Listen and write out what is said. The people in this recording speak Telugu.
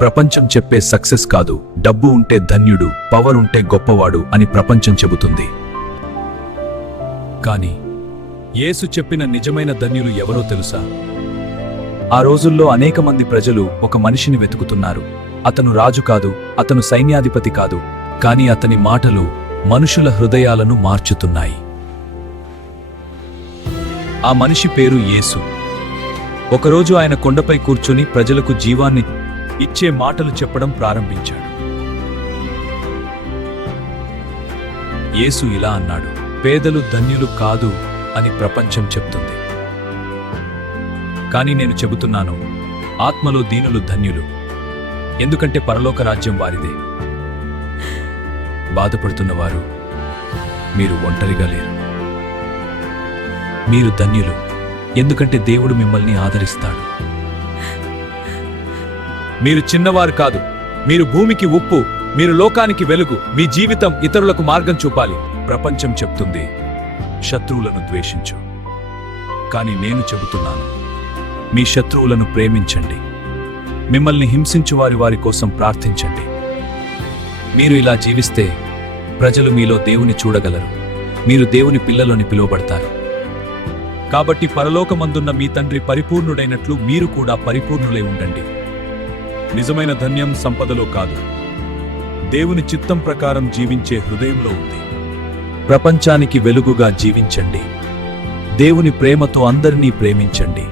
ప్రపంచం చెప్పే సక్సెస్ కాదు, డబ్బు ఉంటే ధన్యుడు, పవర్ ఉంటే గొప్పవాడు అని ప్రపంచం చెబుతుంది. కానీ యేసు చెప్పిన నిజమైన ధన్యులు ఎవరో తెలుసా? ఆ రోజుల్లో అనేక మంది ప్రజలు ఒక మనిషిని వెతుకుతున్నారు. అతను రాజు కాదు, అతను సైన్యాధిపతి కాదు, కానీ అతని మాటలు మనుషుల హృదయాలను మార్చుతున్నాయి. ఆ మనిషి పేరు యేసు. ఒకరోజు ఆయన కొండపై కూర్చుని ప్రజలకు జీవాన్ని ఇచ్చే మాటలు చెప్పడం ప్రారంభించాడు. యేసు ఇలా అన్నాడు, పేదలు ధన్యులు కాదు అని ప్రపంచం చెప్తుంది, కానీ నేను చెబుతున్నాను, ఆత్మలో దీనులు ధన్యులు, ఎందుకంటే పరలోక రాజ్యం వారిదే. బాధపడుతున్నవారు, మీరు ఒంటరిగా లేరు. మీరు ధన్యులు, ఎందుకంటే దేవుడు మిమ్మల్ని ఆదరిస్తాడు. మీరు చిన్నవారు కాదు, మీరు భూమికి ఉప్పు, మీరు లోకానికి వెలుగు, మీ జీవితం ఇతరులకు మార్గం చూపాలి. ప్రపంచం చెప్తుంది, శత్రువులను ద్వేషించు, కానీ నేను చెబుతున్నాను, మీ శత్రువులను ప్రేమించండి, మిమ్మల్ని హింసించువారి వారి కోసం ప్రార్థించండి. మీరు ఇలా జీవిస్తే ప్రజలు మీలో దేవుని చూడగలరు, మీరు దేవుని పిల్లలని పిలువబడతారు. కాబట్టి పరలోకమందున్న మీ తండ్రి పరిపూర్ణుడైనట్లు మీరు కూడా పరిపూర్ణులై ఉండండి. నిజమైన ధన్యం సంపదలో కాదు, దేవుని చిత్తం ప్రకారం జీవించే హృదయంలో ఉంది. ప్రపంచానికి వెలుగుగా జీవించండి, దేవుని ప్రేమతో అందరినీ ప్రేమించండి.